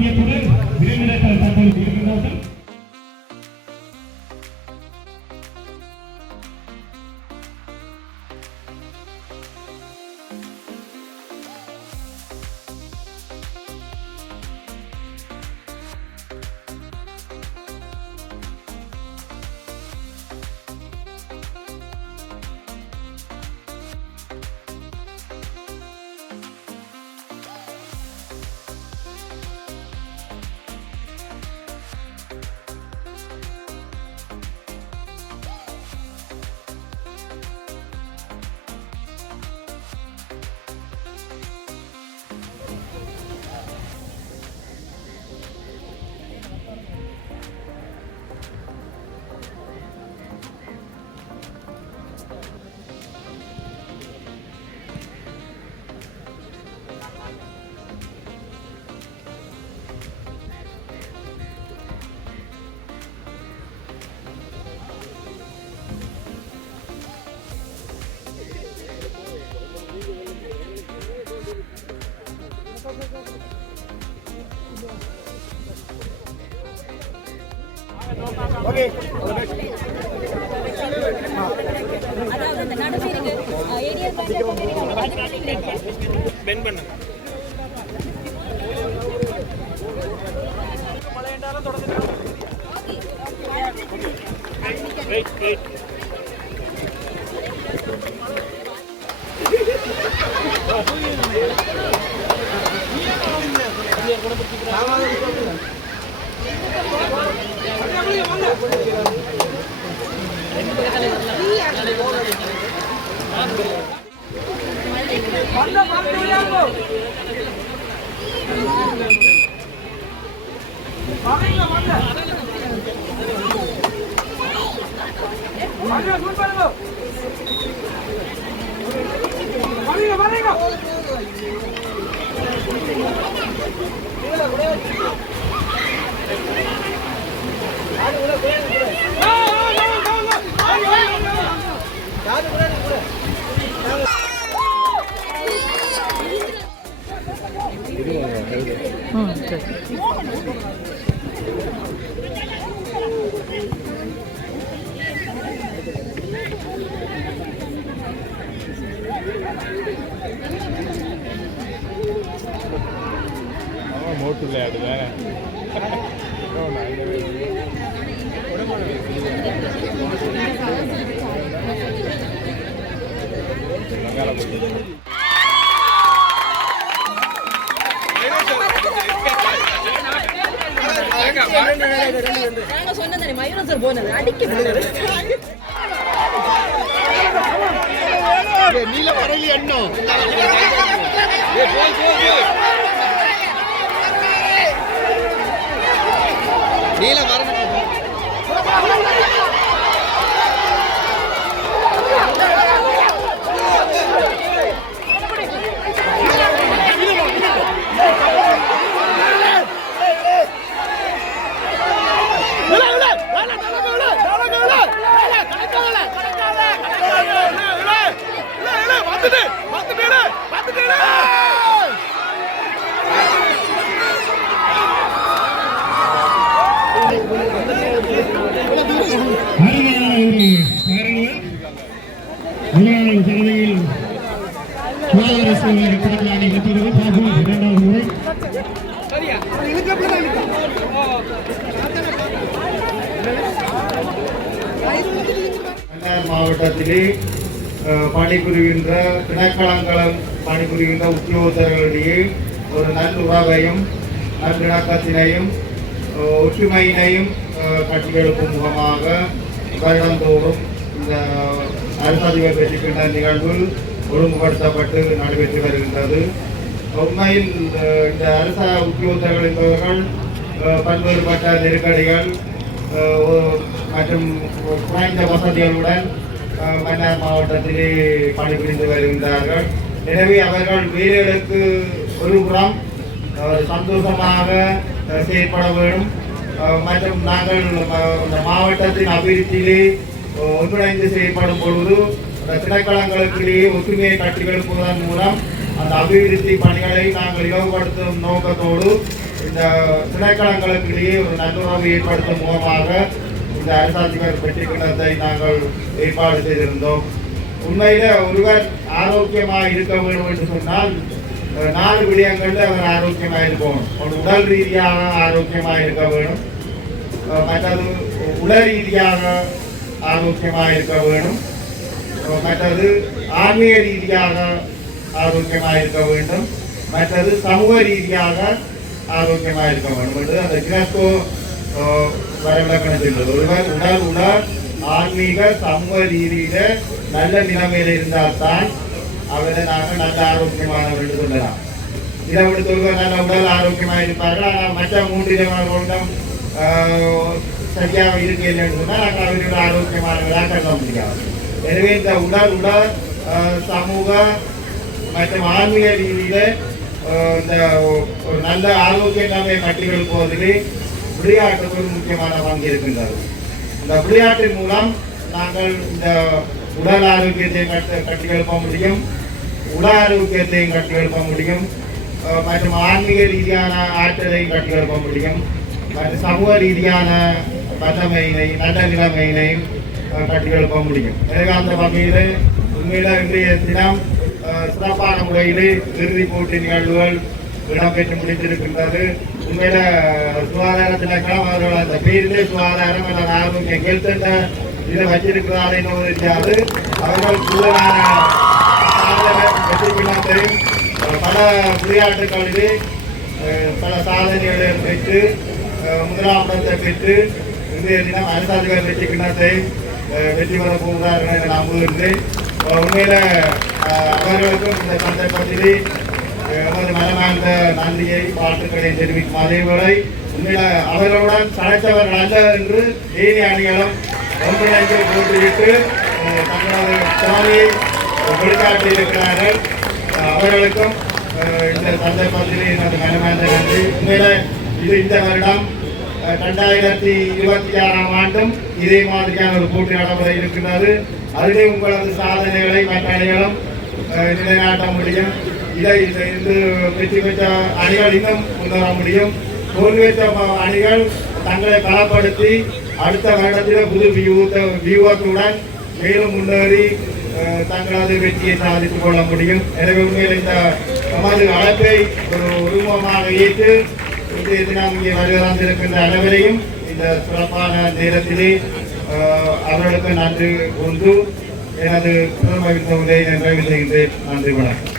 வாத்தியத்துடன் விருந்தினர்கள் தற்போது இருக்கின்றார்கள். Okay. அதாவது அந்த நடுவீருக்கு ஏரியல் பென் பண்ணு வெயிட் வெயிட் மோட்டு விளையாடுவேன் சொன்னது மயூரம் சார் போனது அடிக்க நீல வரலி அண்ணன் நீல வரணும் முதலாவது தகுதியில் அணி வெற்றிகிறது. இரண்டாவது முறை மாவட்டத்திலே பணிபுரிகின்ற திணைக்களங்களும் பணிபுரிகின்ற உத்தியோகத்தர்களிடையே ஒரு நல்லுறவையும் நல்லிணக்கத்தினையும் ஒற்றுமையினையும் கட்டியெழுப்பும் முகமாக வருடந்தோறும் இந்த அரசதிபர் பெற்றுக்கின்ற நிகழ்வு ஒழுங்குபடுத்தப்பட்டு நடைபெற்று வருகின்றது. உண்மையில் இந்த அரச உத்தியோகத்தர்கள் என்பவர்கள் பல்வேறுபட்ட நெருக்கடிகள் மற்றும் குறைந்த வசதிகளுடன் மன்னார் மாவட்டத்திலே பணிபுரிந்து வருகின்றார்கள். எனவே அவர்கள் வேலைகளுக்கு ஒருபுறம் சந்தோஷமாக செயற்பட வேண்டும் மற்றும் நாங்கள் இந்த மாவட்டத்தின் அபிவிருத்தியிலே ஒன்றிணைந்து செயல்படும் பொழுது திணைக்களங்களுக்கிடையே ஒற்றுமையை கட்டியெழுப்புவதன் மூலம் அந்த அபிவிருத்தி பணிகளை நாங்கள் இலவுபடுத்தும் நோக்கத்தோடு இந்த திணைக்களங்களுக்கு இடையே ஒரு நல்லுறவு ஏற்படுத்தும் முகமாக இந்த அரசாட்சிகள் வெற்றி கிண்ணத்தை நாங்கள் ஏற்பாடு செய்திருந்தோம். உண்மையில ஒருவர் ஆரோக்கியமாக இருக்க வேண்டும் என்று சொன்னால் 4 விடயங்கள்ல அவர் ஆரோக்கியமாக இருக்கணும். ஒரு உடல் ரீதியாக ஆரோக்கியமாக இருக்க வேண்டும், மற்றது உடல் ரீதியாக ஆரோக்கியமாக இருக்க வேண்டும், மற்றது ஆன்மீக ரீதியாக ஆரோக்கியமாக இருக்க வேண்டும், மற்றது சமூக ரீதியாக ஆரோக்கியமாக இருக்க வேண்டும் என்று அந்த யுனெஸ்கோ வரவிலக்கணத்தில் ஒருவர் உடல் ஆன்மீக சமூக ரீதியில நல்ல நிலைமையில் இருந்தால்தான் அவரை நாங்கள் நல்ல ஆரோக்கியமானவர் என்று சொல்லலாம். இதை விடுத்து ஒருவர் நல்ல உடல் ஆரோக்கியமாக இருப்பார்கள், ஆனால் மற்ற 3 இடங்களும் சரியாக இருக்கவில்லை என்று சொன்னால் நாங்கள் அவரோட ஆரோக்கியமானவராக கருத முடியாது. எனவே இந்த உடல் சமூக மற்றும் ஆன்மீக ரீதியில இந்த ஒரு நல்ல ஆரோக்கிய நிலைமை கட்டிகள் போவதிலே விளையாட்டுக்கு ஒரு முக்கியமான பங்கு இருக்கின்றது. இந்த விளையாட்டின் மூலம் நாங்கள் இந்த உடல் ஆரோக்கியத்தையும் கட்டியெழுப்ப முடியும், உட ஆரோக்கியத்தையும் கட்டியெழுப்ப முடியும், மற்றும் ஆன்மீக ரீதியான ஆற்றலையும் கட்டியெழுப்ப முடியும், மற்றும் சமூக ரீதியான வல்லமையினை நல்ல நிலைமையினையும் கட்டியெழுப்ப முடியும். எனவே அந்த வகையில் உண்மையில் இன்றைய தினம் சிறப்பான முறையில் இறுதிப் போட்டி நிகழ்வுகள் இடம்பெற்று முடித்திருக்கின்றது. உண்மையில சுகாதார திணைக்களம் அவர்கள் அந்த பேரிலே சுகாதாரம் அல்லது ஆரோக்கியம் ஹெல்த் என்ற இதை வச்சிருக்கிறார் என்பது தெரியாது. அவர்கள் கூடுதலான வெற்றி கிண்ணத்தையும் பல விளையாட்டுகளிலே பல சாதனைகளை பெற்று 1ஆம் இடத்தை பெற்று இன்றைய தினம் அரசாங்க வெற்றி கிண்ணத்தை வெற்றி பெற போகிறார்கள் என நம்புகின்றேன். உண்மையில அவர்களுக்கும் இந்த சந்தர்ப்பத்திலே நமது மனமார்ந்த நன்றியை வாழ்த்துக்களை தெரிவிக்கும். அதேவேளை உண்மையில அவர்களுடன் சளைத்தவர்கள் அல்ல என்று ஏனைய அணிகளும் ஒன்றிணைந்து போட்டியிட்டு தங்களது திறமையை வெளிக்காட்டியிருக்கிறார்கள். அவர்களுக்கும் இந்த சந்தர்ப்பத்திலே எனது மனமார்ந்த நன்றி. உண்மையில இது இந்த வருடம் 2026ஆம் ஆண்டும் இதே மாதிரியான ஒரு போட்டி நடைபெற இருக்கின்றது. அதிலே உங்களது சாதனைகளை மற்ற அணிகளும் நிலைநாட்ட முடியும். இதை இருந்து வெற்றி பெற்ற அணிகள் இன்னும் முன்னேற முடியும். தோல்வி பெற்ற அணிகள் தங்களை பலப்படுத்தி அடுத்த வருடத்தில் புது வியூகத்துடன் மேலும் முன்னேறி தங்களது வெற்றியை சாதித்துக் கொள்ள முடியும். எனவே உண்மையில் இந்த நமது அழைப்பை ஒரு உருவமாக ஏற்று இன்றைய தினம் இங்கே வருகின்ற அனைவரையும் இந்த சிறப்பான நேரத்திலே அவர்களுக்கு நன்றி கூர்ந்து எனது பிரதம விருந்தை நிறைவு செய்கின்றேன். நன்றி வணக்கம்.